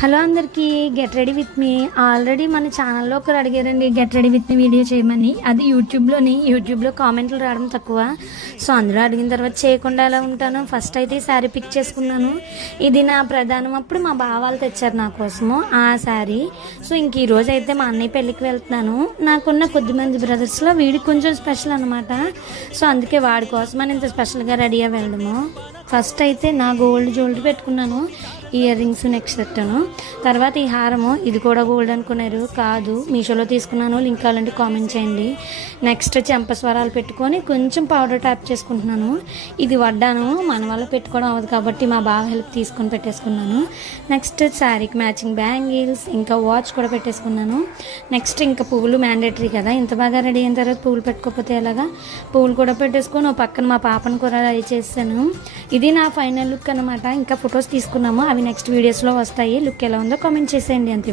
Hello అందరికీ, get ready with me. Already మన ఛానల్లో ఒకరు అడిగారండి get ready with me video చేయమని. అది యూట్యూబ్లో కామెంట్లు రావడం తక్కువ. సో అందులో అడిగిన తర్వాత చేయకుండా ఎలా ఉంటాను. ఫస్ట్ అయితే ఈ శారీ పిక్ చేసుకున్నాను. ఇది నా ప్రధానం. అప్పుడు మా బావాళ్ళు తెచ్చారు నా కోసము ఆ శారీ. సో ఇంక ఈరోజు అయితే మా అన్నయ్య పెళ్ళికి వెళ్తున్నాను. నాకున్న కొద్దిమంది బ్రదర్స్లో వీడికి కొంచెం స్పెషల్ అనమాట. సో అందుకే వాడి కోసం అని ఇంత స్పెషల్గా రెడీ అయ్యి వెళ్ళడము. ఫస్ట్ అయితే నా గోల్డ్ జ్యువెలరీ పెట్టుకున్నాను, ఇయర్ రింగ్స్, నెక్స్ట్ సెట్ను. తర్వాత ఈ హారము, ఇది కూడా గోల్డ్ అనుకున్నారు, కాదు మీషోలో తీసుకున్నాను, లింక్ కావాలంటే కామెంట్ చేయండి. నెక్స్ట్ చెంపస్వరాలు పెట్టుకొని కొంచెం పౌడర్ ట్యాప్ చేసుకుంటున్నాను. ఇది వడ్డాను, మన వల్ల పెట్టుకోవడం అవ్వదు కాబట్టి మా బాగా హెల్ప్ తీసుకొని పెట్టేసుకున్నాను. నెక్స్ట్ శారీకి మ్యాచింగ్ బ్యాంగిల్స్, ఇంకా వాచ్ కూడా పెట్టేసుకున్నాను. నెక్స్ట్ ఇంకా పువ్వులు మ్యాండేటరీ కదా, ఇంత బాగా రెడీ అయిన తర్వాత పువ్వులు పెట్టుకోకపోతే ఎలాగా. పువ్వులు కూడా పెట్టేసుకొని పక్కన మా పాపను కూడా రెడీ చేశాను. ఇది నా ఫైనల్ లుక్ అనమాట. ఇంకా ఫొటోస్ తీసుకున్నాము, అవి నెక్స్ట్ వీడియోస్లో వస్తాయి. లుక్ ఎలా ఉందో కామెంట్ చేసేయండి. అంతే.